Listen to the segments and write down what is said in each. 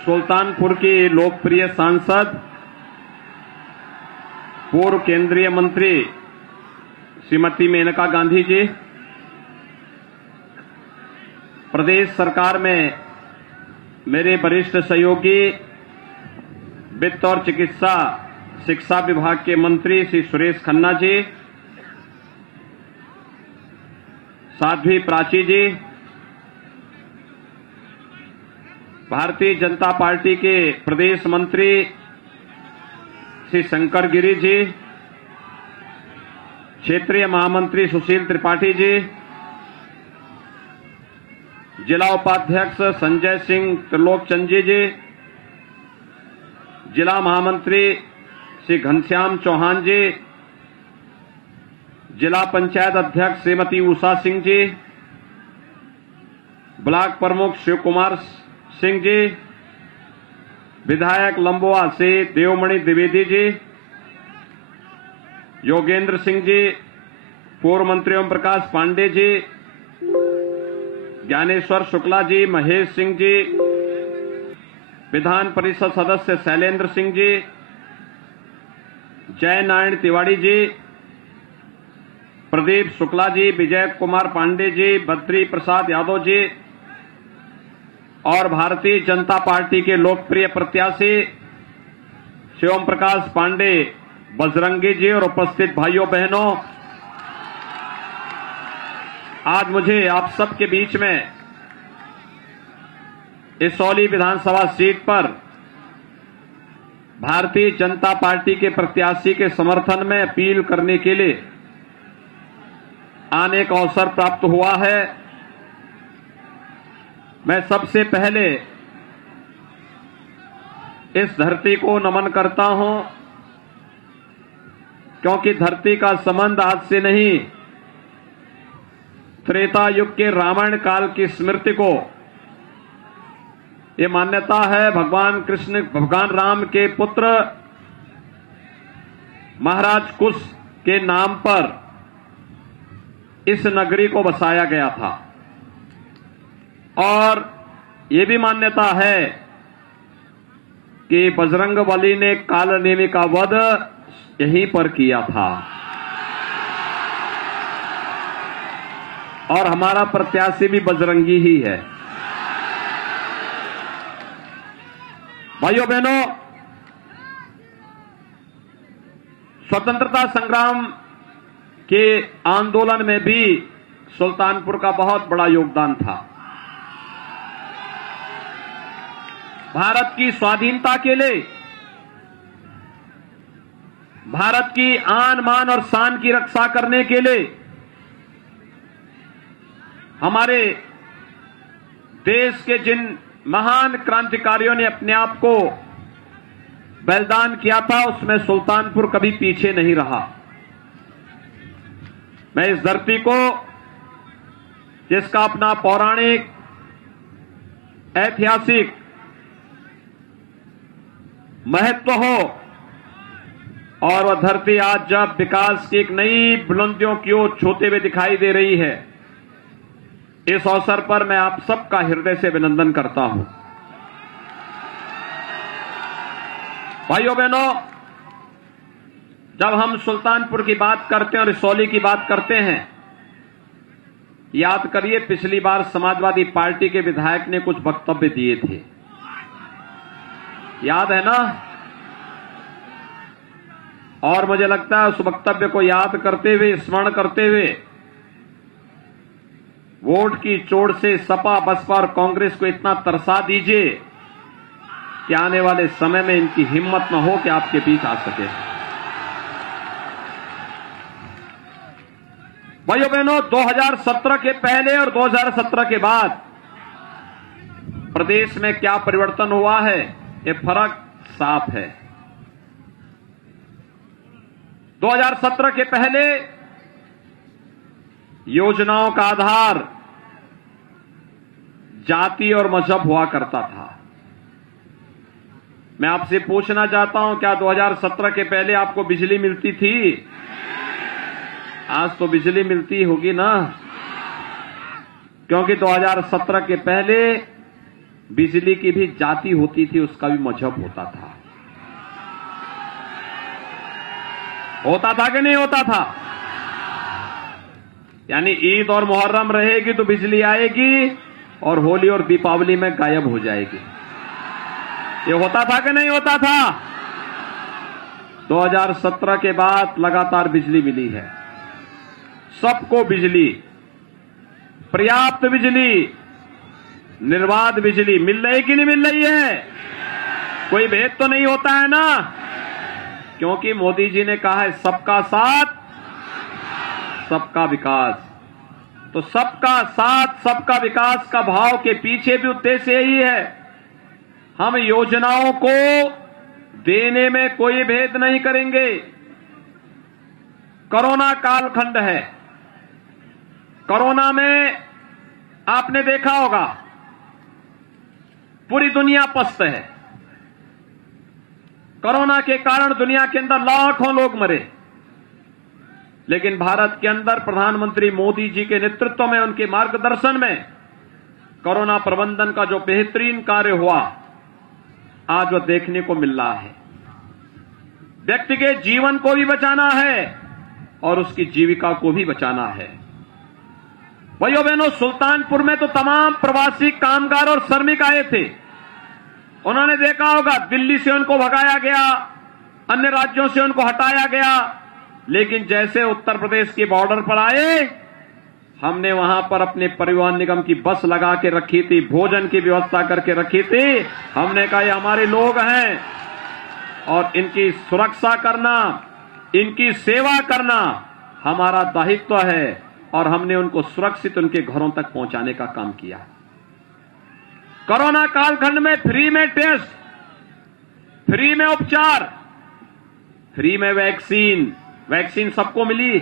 सुल्तानपुर की लोकप्रिय सांसद, पूर्व केंद्रीय मंत्री श्रीमती मेनका गांधी जी, प्रदेश सरकार में मेरे वरिष्ठ सहयोगी वित्त और चिकित्सा शिक्षा विभाग के मंत्री श्री सुरेश खन्ना जी, साध्वी प्राची जी, भारतीय जनता पार्टी के प्रदेश मंत्री श्री शंकर गिरी जी, क्षेत्रीय महामंत्री सुशील त्रिपाठी जी, जिला उपाध्यक्ष संजय सिंह त्रिलोकचंद जी, जिला महामंत्री श्री घनश्याम चौहान जी, जिला पंचायत अध्यक्ष श्रीमती उषा सिंह जी, ब्लॉक प्रमुख शिव कुमार सिंह जी, विधायक लंबोआ से देवमणि द्विवेदी जी, योगेंद्र सिंह जी, पूर्व मंत्री ओम प्रकाश पांडे जी, ज्ञानेश्वर शुक्ला जी, महेश सिंह जी, विधान परिषद सदस्य शैलेंद्र सिंह जी, जय नारायण तिवारी जी, प्रदीप शुक्ला जी, विजय कुमार पांडे जी, बद्री प्रसाद यादव जी और भारतीय जनता पार्टी के लोकप्रिय प्रत्याशी शिवम प्रकाश पांडे बजरंगी जी और उपस्थित भाइयों बहनों, आज मुझे आप सबके बीच में इसौली विधानसभा सीट पर भारतीय जनता पार्टी के प्रत्याशी के समर्थन में अपील करने के लिए आने का अवसर प्राप्त हुआ है। मैं सबसे पहले इस धरती को नमन करता हूं, क्योंकि धरती का संबंध आज से नहीं, त्रेता युग के रामायण काल की स्मृति को ये मान्यता है भगवान राम के पुत्र महाराज कुश के नाम पर इस नगरी को बसाया गया था और ये भी मान्यता है कि बजरंगबली ने कालनेमी का वध यहीं पर किया था और हमारा प्रत्याशी भी बजरंगी ही है। भाइयों बहनों, स्वतंत्रता संग्राम के आंदोलन में भी सुल्तानपुर का बहुत बड़ा योगदान था। भारत की स्वाधीनता के लिए, भारत की आन मान और शान की रक्षा करने के लिए हमारे देश के जिन महान क्रांतिकारियों ने अपने आप को बलिदान किया था, उसमें सुल्तानपुर कभी पीछे नहीं रहा। मैं इस धरती को, जिसका अपना पौराणिक, ऐतिहासिक महत्व हो और वह धरती आज जब विकास की एक नई बुलंदियों की ओर छूते हुए दिखाई दे रही है, इस अवसर पर मैं आप सबका हृदय से अभिनंदन करता हूं। भाइयों बहनों, जब हम सुल्तानपुर की बात करते हैं और इसौली की बात करते हैं, याद करिए पिछली बार समाजवादी पार्टी के विधायक ने कुछ वक्तव्य दिए थे, याद है ना? और मुझे लगता है उस वक्तव्य को याद करते हुए, स्मरण करते हुए, वोट की चोट से सपा, बसपा और कांग्रेस को इतना तरसा दीजिए कि आने वाले समय में इनकी हिम्मत न हो कि आपके बीच आ सके। भाइयों बहनों, 2017 के पहले और 2017 के बाद प्रदेश में क्या परिवर्तन हुआ है, ये फर्क साफ है। 2017 के पहले योजनाओं का आधार जाति और मजहब हुआ करता था। मैं आपसे पूछना चाहता हूं, क्या 2017 के पहले आपको बिजली मिलती थी? आज तो बिजली मिलती होगी ना, क्योंकि 2017 के पहले बिजली की भी जाति होती थी, उसका भी मजहब होता था। होता था कि नहीं होता था? यानी ईद और मुहर्रम रहेगी तो बिजली आएगी और होली और दीपावली में गायब हो जाएगी। ये होता था कि नहीं होता था? 2017 के बाद लगातार बिजली मिली है, सबको बिजली, पर्याप्त बिजली, निर्बाध बिजली मिल रही कि नहीं मिल रही है? कोई भेद तो नहीं होता है ना? क्योंकि मोदी जी ने कहा है सबका साथ सबका विकास। तो सबका साथ सबका विकास का भाव के पीछे भी उद्देश्य यही है। हम योजनाओं को देने में कोई भेद नहीं करेंगे। कोरोना कालखंड है, कोरोना में आपने देखा होगा पूरी दुनिया पस्त है। कोरोना के कारण दुनिया के अंदर लाखों लोग मरे, लेकिन भारत के अंदर प्रधानमंत्री मोदी जी के नेतृत्व में, उनके मार्गदर्शन में कोरोना प्रबंधन का जो बेहतरीन कार्य हुआ, आज वह देखने को मिल रहा है। व्यक्ति के जीवन को भी बचाना है और उसकी जीविका को भी बचाना है। भाइयों बहनों, सुल्तानपुर में तो तमाम प्रवासी कामगार और श्रमिक आए थे। उन्होंने देखा होगा दिल्ली से उनको भगाया गया, अन्य राज्यों से उनको हटाया गया, लेकिन जैसे उत्तर प्रदेश के बॉर्डर पर आए, हमने वहां पर अपने परिवहन निगम की बस लगा के रखी थी, भोजन की व्यवस्था करके रखी थी। हमने कहा ये हमारे लोग हैं और इनकी सुरक्षा करना, इनकी सेवा करना हमारा दायित्व है, और हमने उनको सुरक्षित उनके घरों तक पहुंचाने का काम किया। कोरोना कालखंड में फ्री में टेस्ट, फ्री में उपचार, फ्री में वैक्सीन। वैक्सीन सबको मिली?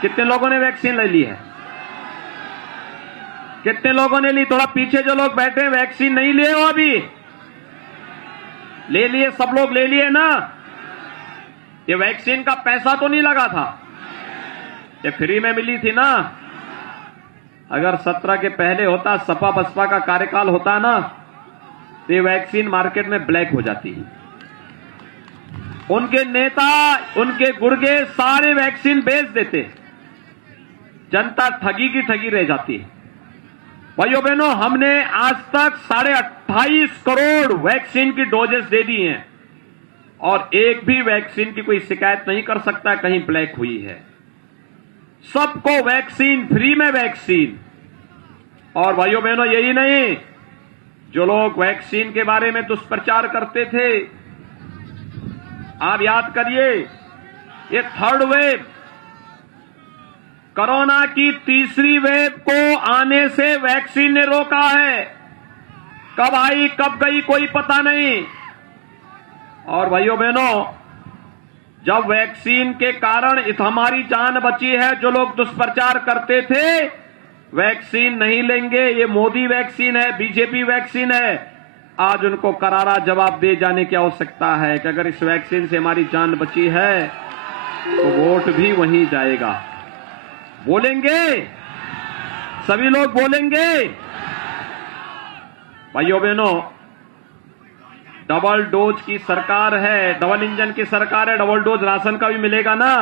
कितने लोगों ने वैक्सीन ले ली है? कितने लोगों ने ली? थोड़ा पीछे जो लोग बैठे हैं वैक्सीन नहीं लिए हो अभी? ले लिए? सब लोग ले लिए ना? ये वैक्सीन का पैसा तो नहीं लगा था, ये फ्री में मिली थी ना? अगर 17 के पहले होता, सपा बसपा का कार्यकाल होता ना, तो ये वैक्सीन मार्केट में ब्लैक हो जाती। उनके नेता, उनके गुर्गे सारे वैक्सीन बेच देते, जनता ठगी की ठगी रह जाती है। भाइयों बहनों, हमने आज तक 28.5 करोड़ वैक्सीन की डोजेस दे दी हैं और एक भी वैक्सीन की कोई शिकायत नहीं कर सकता कहीं ब्लैक हुई है। सबको वैक्सीन, फ्री में वैक्सीन। और भाइयों बहनों, यही नहीं, जो लोग वैक्सीन के बारे में दुष्प्रचार करते थे, आप याद करिए, ये थर्ड वेव, कोरोना की तीसरी वेव को आने से वैक्सीन ने रोका है। कब आई कब गई कोई पता नहीं। और भाइयों बहनों, जब वैक्सीन के कारण हमारी जान बची है, जो लोग दुष्प्रचार करते थे वैक्सीन नहीं लेंगे, ये मोदी वैक्सीन है, बीजेपी वैक्सीन है, आज उनको करारा जवाब दे जाने की आवश्यकता है कि अगर इस वैक्सीन से हमारी जान बची है तो वोट भी वहीं जाएगा। बोलेंगे, सभी लोग बोलेंगे। भाइयों बहनों, डबल डोज की सरकार है, डबल इंजन की सरकार है, डबल डोज राशन का भी मिलेगा ना?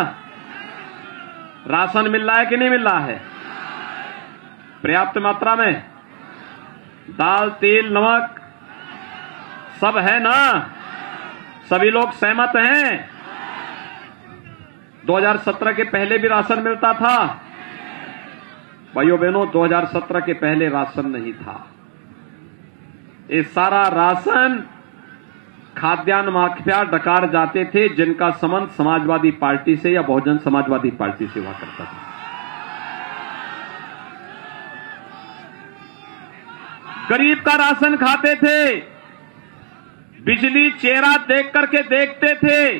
राशन मिल रहा है कि नहीं मिल रहा है? पर्याप्त मात्रा में दाल, तेल, नमक सब है ना? सभी लोग सहमत हैं? 2017 के पहले भी राशन मिलता था? भाइयों बहनों, 2017 के पहले राशन नहीं था। ये सारा राशन खाद्यान्न माफिया डकार जाते थे, जिनका संबंध समाजवादी पार्टी से या बहुजन समाजवादी पार्टी से हुआ करता था। गरीब का राशन खाते थे, बिजली चेहरा देख करके देखते थे।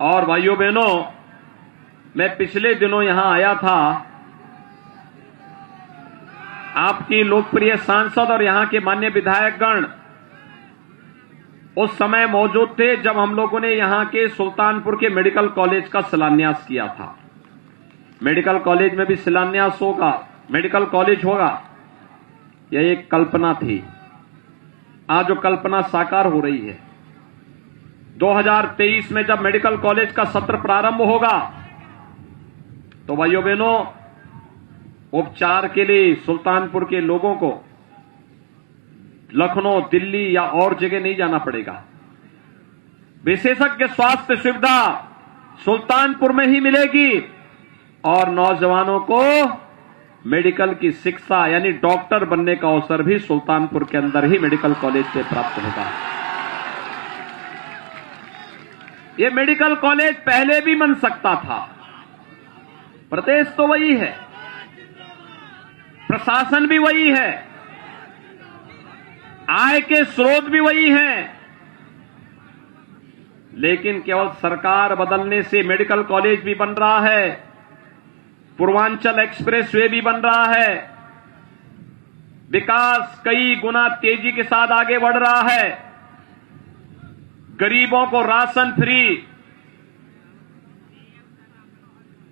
और भाइयों बहनों, मैं पिछले दिनों यहां आया था, आपकी लोकप्रिय सांसद और यहां के माननीय विधायकगण उस समय मौजूद थे जब हम लोगों ने यहां के सुल्तानपुर के मेडिकल कॉलेज का शिलान्यास किया था। मेडिकल कॉलेज में भी शिलान्यास होगा, मेडिकल कॉलेज होगा। यह एक कल्पना थी। आज जो कल्पना साकार हो रही है। 2023 में जब मेडिकल कॉलेज का सत्र प्रारंभ होगा तो भाइयों बहनों, उपचार के लिए सुल्तानपुर के लोगों को लखनऊ, दिल्ली या और जगह नहीं जाना पड़ेगा। विशेषज्ञ स्वास्थ्य सुविधा सुल्तानपुर में ही मिलेगी और नौजवानों को मेडिकल की शिक्षा यानी डॉक्टर बनने का अवसर भी सुल्तानपुर के अंदर ही मेडिकल कॉलेज से प्राप्त होगा। यह मेडिकल कॉलेज पहले भी बन सकता था। प्रदेश तो वही है, प्रशासन भी वही है, आय के स्रोत भी वही हैं, लेकिन केवल सरकार बदलने से मेडिकल कॉलेज भी बन रहा है, पूर्वांचल एक्सप्रेस वे भी बन रहा है, विकास कई गुना तेजी के साथ आगे बढ़ रहा है, गरीबों को राशन फ्री,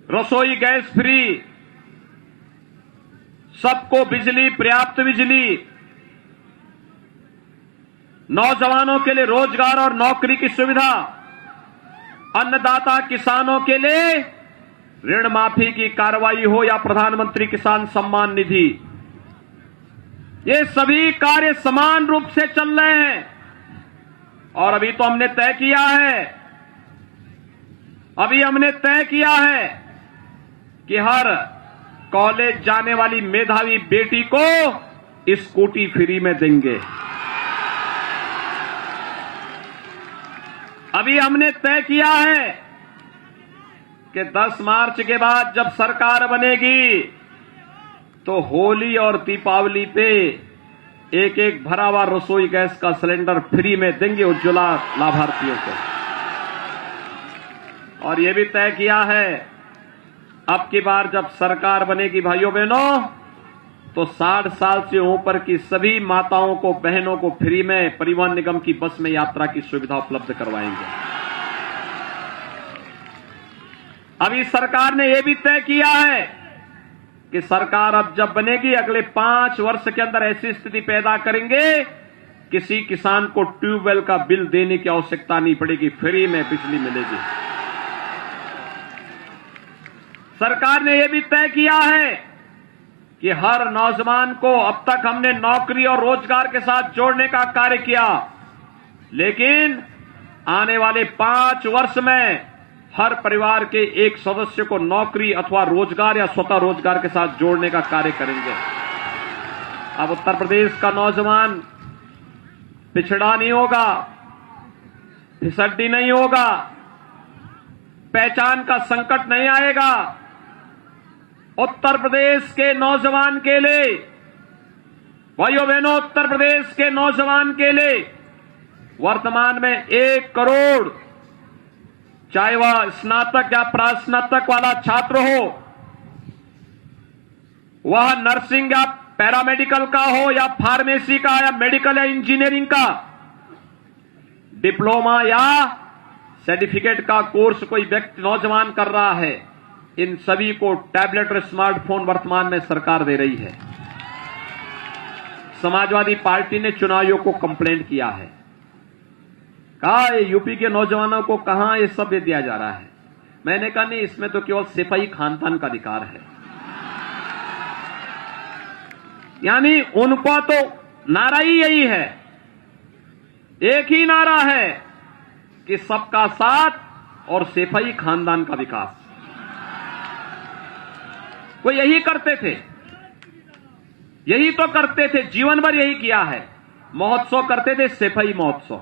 रसोई गैस फ्री, सबको बिजली, पर्याप्त बिजली, नौजवानों के लिए रोजगार और नौकरी की सुविधा, अन्नदाता किसानों के लिए ऋण माफी की कार्रवाई हो या प्रधानमंत्री किसान सम्मान निधि, ये सभी कार्य समान रूप से चल रहे हैं। और अभी तो हमने तय किया है कि हर कॉलेज जाने वाली मेधावी बेटी को स्कूटी फ्री में देंगे। अभी हमने तय किया है कि 10 मार्च के बाद जब सरकार बनेगी तो होली और दीपावली पे एक भरा हुआ रसोई गैस का सिलेंडर फ्री में देंगे उज्ज्वला लाभार्थियों को। और यह भी तय किया है अब की बार जब सरकार बनेगी भाइयों बहनों, तो 60 साल से ऊपर की सभी माताओं को, बहनों को फ्री में परिवहन निगम की बस में यात्रा की सुविधा उपलब्ध करवाएंगे। अभी सरकार ने यह भी तय किया है कि सरकार अब जब बनेगी अगले 5 वर्ष के अंदर ऐसी स्थिति पैदा करेंगे किसी किसान को ट्यूबवेल का बिल देने की आवश्यकता नहीं पड़ेगी, फ्री में बिजली मिलेगी। सरकार ने यह भी तय किया है कि हर नौजवान को, अब तक हमने नौकरी और रोजगार के साथ जोड़ने का कार्य किया, लेकिन आने वाले 5 वर्ष में हर परिवार के एक सदस्य को नौकरी अथवा रोजगार या स्वतः रोजगार के साथ जोड़ने का कार्य करेंगे। अब उत्तर प्रदेश का नौजवान पिछड़ा नहीं होगा, फिसड्डी नहीं होगा, पहचान का संकट नहीं आएगा। उत्तर प्रदेश के नौजवान के लिए, भाइयों बहनों, उत्तर प्रदेश के नौजवान के लिए वर्तमान में 1 करोड़, चाहे वह स्नातक या प्रास्नातक वाला छात्र हो, वह नर्सिंग या पैरामेडिकल का हो या फार्मेसी का या मेडिकल या इंजीनियरिंग का, डिप्लोमा या सर्टिफिकेट का कोर्स कोई व्यक्ति नौजवान कर रहा है, इन सभी को टैबलेट और स्मार्टफोन वर्तमान में सरकार दे रही है। समाजवादी पार्टी ने चुनाव आयोग को कंप्लेंट किया है, कहा यूपी के नौजवानों को कहां ये सब दिया जा रहा है। मैंने कहा नहीं, इसमें तो केवल सिपाही खानदान का अधिकार है। यानी उनका तो नारा ही यही है, एक ही नारा है कि सबका साथ और सिपाही खानदान का विकास। वो यही करते थे, यही तो करते थे, जीवन भर यही किया है। महोत्सव करते थे, सिपाही महोत्सव,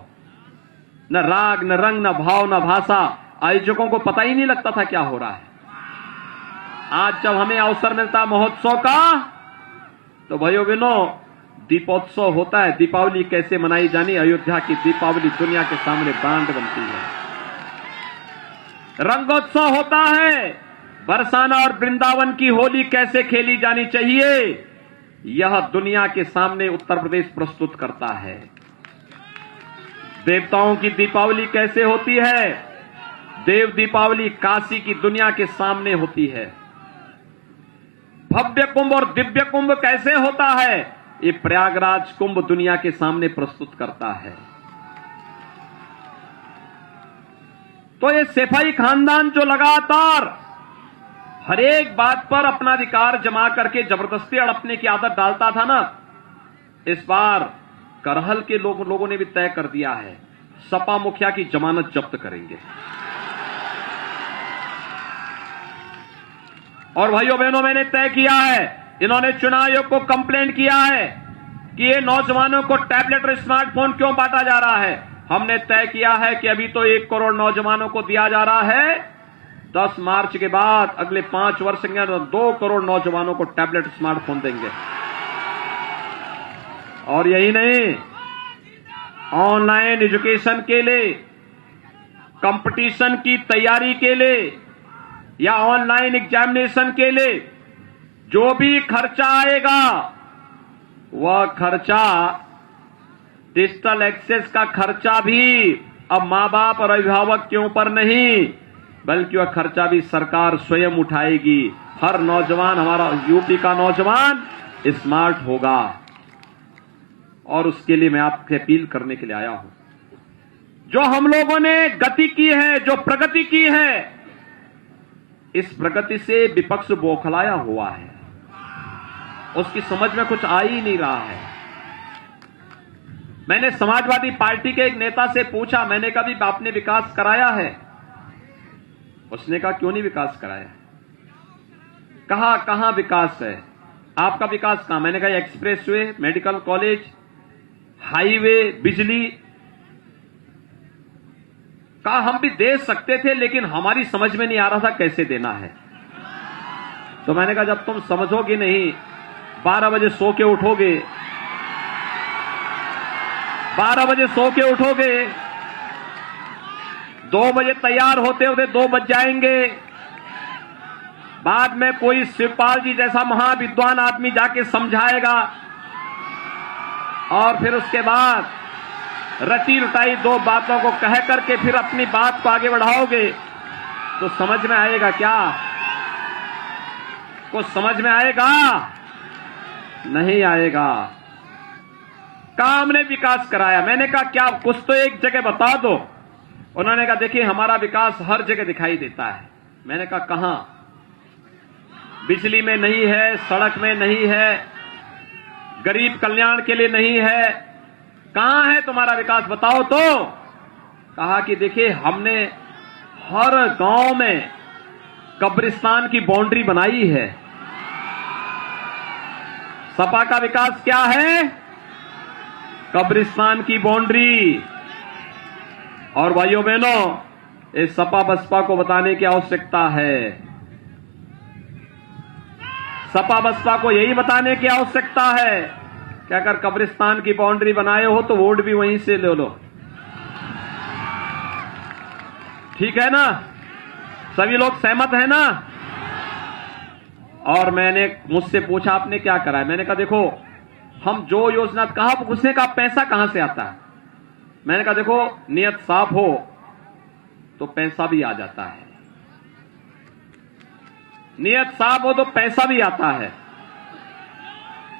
न राग न रंग न भाव न भाषा, आयोजकों को पता ही नहीं लगता था क्या हो रहा है। आज जब हमें अवसर मिलता महोत्सव का, तो भाइयों बहनों, दीपोत्सव होता है, दीपावली कैसे मनाई जानी, अयोध्या की दीपावली दुनिया के सामने ब्रांड बनती है। रंगोत्सव होता है, बरसाना और वृंदावन की होली कैसे खेली जानी चाहिए, यह दुनिया के सामने उत्तर प्रदेश प्रस्तुत करता है। देवताओं की दीपावली कैसे होती है, देव दीपावली काशी की दुनिया के सामने होती है। भव्य कुंभ और दिव्य कुंभ कैसे होता है, ये प्रयागराज कुंभ दुनिया के सामने प्रस्तुत करता है। तो ये सैफई खानदान जो लगातार हर एक बात पर अपना अधिकार जमा करके जबरदस्ती हड़पने की आदत डालता था ना, इस बार करहल के लोगों ने भी तय कर दिया है, सपा मुखिया की जमानत जब्त करेंगे। और भाइयों बहनों, मैंने तय किया है, इन्होंने चुनाव आयोग को कंप्लेंट किया है कि ये नौजवानों को टैबलेट और स्मार्टफोन क्यों बांटा जा रहा है। हमने तय किया है कि अभी तो 1 करोड़ नौजवानों को दिया जा रहा है, 10 मार्च के बाद अगले 5 वर्ष के अंदर 2 करोड़ नौजवानों को टैबलेट स्मार्टफोन देंगे। और यही नहीं, ऑनलाइन एजुकेशन के लिए, कंपटीशन की तैयारी के लिए या ऑनलाइन एग्जामिनेशन के लिए जो भी खर्चा आएगा, वह खर्चा, डिजिटल एक्सेस का खर्चा भी अब मां बाप और अभिभावक के ऊपर नहीं, बल्कि वह खर्चा भी सरकार स्वयं उठाएगी। हर नौजवान, हमारा यूपी का नौजवान स्मार्ट होगा। और उसके लिए मैं आपसे अपील करने के लिए आया हूं, जो हम लोगों ने गति की है, जो प्रगति की है, इस प्रगति से विपक्ष बौखलाया हुआ है, उसकी समझ में कुछ आ ही नहीं रहा है। मैंने समाजवादी पार्टी के एक नेता से पूछा, मैंने कहा भी आपने विकास कराया है? उसने कहा क्यों नहीं विकास कराया? कहां विकास है? आपका विकास कहां? मैंने कहा एक्सप्रेसवे, मेडिकल कॉलेज, हाईवे, बिजली। कहा हम भी दे सकते थे, लेकिन हमारी समझ में नहीं आ रहा था कैसे देना है। तो मैंने कहा जब तुम समझोगे नहीं, 12 बजे सो के उठोगे, 12 बजे सो के उठोगे, 2 बजे तैयार होते होते 2 बज जाएंगे। बाद में कोई शिवपाल जी जैसा महाविद्वान आदमी जाके समझाएगा, और फिर उसके बाद रटी रुटाई 2 बातों को कह करके फिर अपनी बात को आगे बढ़ाओगे, तो समझ में आएगा क्या? कुछ समझ में आएगा? नहीं आएगा। काम ने विकास कराया। मैंने कहा क्या कुछ तो एक जगह बता दो। उन्होंने कहा देखिए हमारा विकास हर जगह दिखाई देता है। मैंने कहा कहां? बिजली में नहीं है, सड़क में नहीं है, गरीब कल्याण के लिए नहीं है, कहां है तुम्हारा विकास बताओ तो। कहा कि देखिए हमने हर गांव में कब्रिस्तान की बाउंड्री बनाई है। सपा का विकास क्या है? कब्रिस्तान की बाउंड्री। और भाइयों बहनों, इस सपा बसपा को बताने की आवश्यकता है। सपा बसपा को यही बताने की आवश्यकता है कि अगर कब्रिस्तान की बाउंड्री बनाए हो तो वोट भी वहीं से ले लो। ठीक है ना? सभी लोग सहमत है ना? और मैंने मुझसे पूछा आपने क्या करा है? मैंने कहा देखो हम जो योजना, कहा घुसने का पैसा कहां से आता है? मैंने कहा देखो नियत साफ हो तो पैसा भी आ जाता है, नियत साफ हो तो पैसा भी आता है।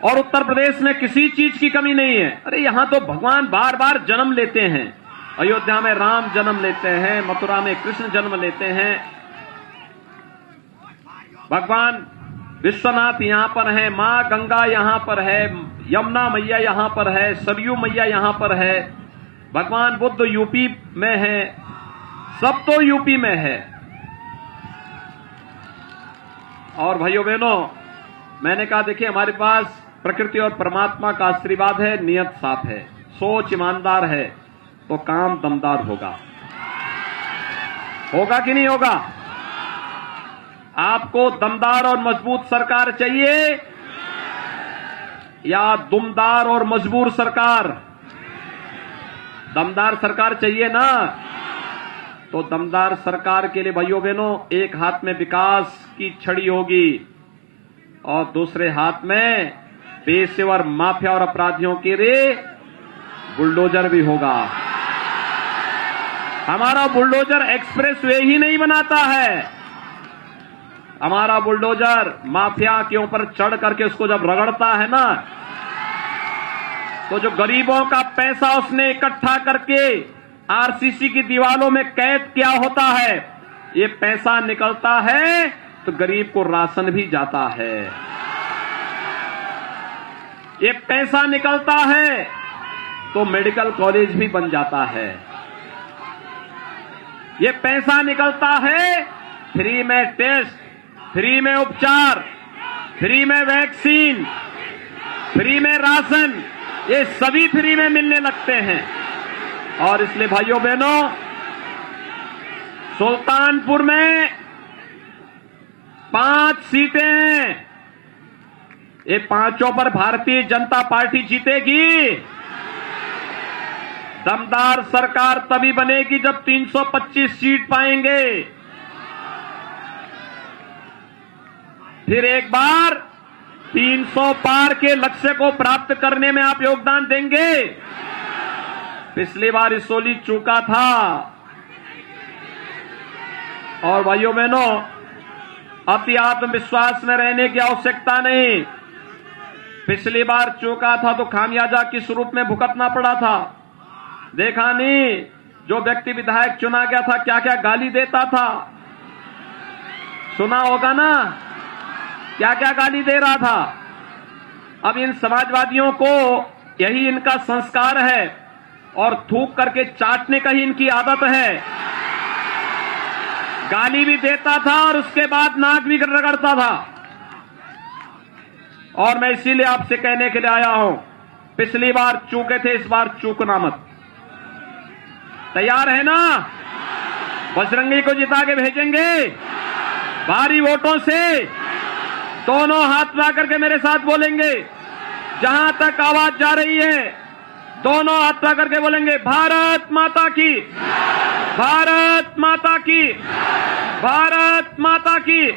और उत्तर प्रदेश में किसी चीज की कमी नहीं है। अरे यहां तो भगवान बार बार जन्म लेते हैं। अयोध्या में राम जन्म लेते हैं, मथुरा में कृष्ण जन्म लेते हैं, भगवान विश्वनाथ यहां पर है, मां गंगा यहां पर है, यमुना मैया यहां पर है, सरयू मैया यहां पर है, भगवान बुद्ध यूपी में है, सब तो यूपी में है। और भाइयों बहनों, मैंने कहा देखिए हमारे पास प्रकृति और परमात्मा का आशीर्वाद है, नियत साफ है, सोच ईमानदार है, तो काम दमदार होगा। होगा कि नहीं होगा? आपको दमदार और मजबूत सरकार चाहिए या दुमदार और मजबूर सरकार? दमदार सरकार चाहिए ना? तो दमदार सरकार के लिए भाइयों बहनों, एक हाथ में विकास की छड़ी होगी और दूसरे हाथ में पेशेवर माफिया और अपराधियों के लिए बुलडोजर भी होगा। हमारा बुलडोजर एक्सप्रेसवे ही नहीं बनाता है, हमारा बुलडोजर माफिया के ऊपर चढ़ करके उसको जब रगड़ता है ना, तो जो गरीबों का पैसा उसने इकट्ठा करके आरसीसी की दीवारों में कैद किया होता है, ये पैसा निकलता है तो गरीब को राशन भी जाता है। ये पैसा निकलता है तो मेडिकल कॉलेज भी बन जाता है। ये पैसा निकलता है फ्री में टेस्ट, फ्री में उपचार, फ्री में वैक्सीन, फ्री में राशन, ये सभी फ्री में मिलने लगते हैं। और इसलिए भाइयों बहनों, सुल्तानपुर में 5 सीटें हैं, ये 5 पर भारतीय जनता पार्टी जीतेगी। दमदार सरकार तभी बनेगी जब 325 सीट पाएंगे। फिर एक बार 300 पार के लक्ष्य को प्राप्त करने में आप योगदान देंगे। पिछली बार इसोली चूका था। और भाइयों बहनों, अति आत्मविश्वास में रहने की आवश्यकता नहीं। पिछली बार चूका था तो खामियाजा किस रूप में भुगतना पड़ा था देखा नहीं। जो व्यक्ति विधायक चुना गया था क्या क्या गाली देता था, सुना होगा ना, क्या क्या गाली दे रहा था। अब इन समाजवादियों को यही इनका संस्कार है और थूक करके चाटने का ही इनकी आदत है। गाली भी देता था और उसके बाद नाक भी रगड़ता था। और मैं इसीलिए आपसे कहने के लिए आया हूं, पिछली बार चूके थे, इस बार चूकना मत। तैयार है ना? बजरंगी को जिता के भेजेंगे भारी वोटों से। दोनों हाथ ला करके मेरे साथ बोलेंगे, जहां तक आवाज जा रही है दोनों हाथ ला करके बोलेंगे, भारत माता की, भारत माता की, भारत माता की।